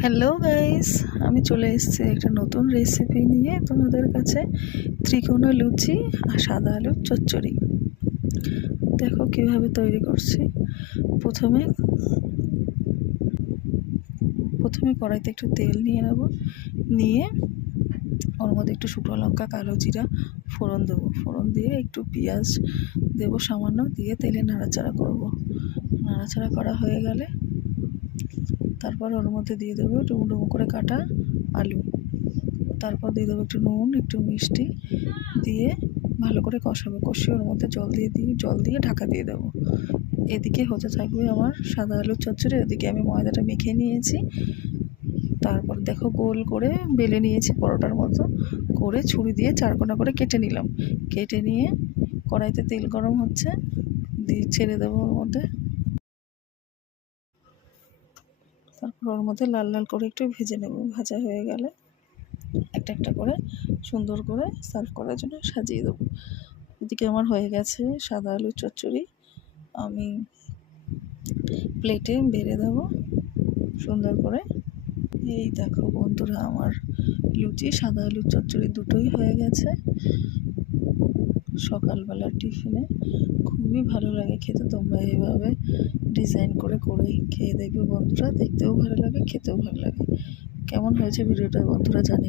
Hello guys, আমি চলে এসেছি একটা নতুন রেসিপি নিয়ে তোমাদের কাছে। ত্রিকোণা লুচি আর সাদা আলুর চচ্চড়ি। দেখো কিভাবে তৈরি করছি। প্রথমে প্রথমে কড়াইতে একটু তেল নিয়ে নেব, নিয়ে ওর মধ্যে একটু শুকনো লঙ্কা, কালো জিরা ফোড়ন দেবো। ফোড়ন দিয়ে একটু পেঁয়াজ দেবো সামান্য, দিয়ে তেলে নাড়াচাড়া করব। নাড়াচাড়া করা হয়ে গেলে তারপর ওর মধ্যে দিয়ে দেবো ডুমো ডুমো করে কাটা আলু। তারপর দিয়ে দেবো একটু নুন, একটু মিষ্টি দিয়ে ভালো করে কষাবো। কষিয়ে ওর মধ্যে জল দিয়ে ঢাকা দিয়ে দেবো। এদিকে হতে থাকবে আমার সাদা আলুর চচ্চড়ি। ওদিকে আমি ময়দাটা মেখে নিয়েছি। তারপর দেখো গোল করে বেলে নিয়েছি পরোটার মতো করে, ছুরি দিয়ে চারকোনা করে কেটে নিলাম। কেটে নিয়ে কড়াইতে তেল গরম হচ্ছে, দিয়ে ছেড়ে দেবো ওর মধ্যে। তারপর ওর মধ্যে লাল লাল করে একটু ভেজে নেব। ভাজা হয়ে গেলে একটা একটা করে সুন্দর করে সার্ভ করার জন্য সাজিয়ে দেবো। এদিকে আমার হয়ে গেছে সাদা আলুর চচ্চড়ি। আমি প্লেটে বেড়ে দেবো সুন্দর করে। এই দেখো বন্ধুরা, আমার লুচি সাদা আলুর চচ্চড়ি দুটোই হয়ে গেছে। সকালবেলার টিফিনে খুবই ভালো লাগে খেতে। তোমরা এইভাবে ডিজাইন করে খেয়ে দেখবে বন্ধুরা। দেখতেও ভালো লাগে, খেতেও ভালো লাগে। কেমন হয়েছে ভিডিওটা বন্ধুরা জানি।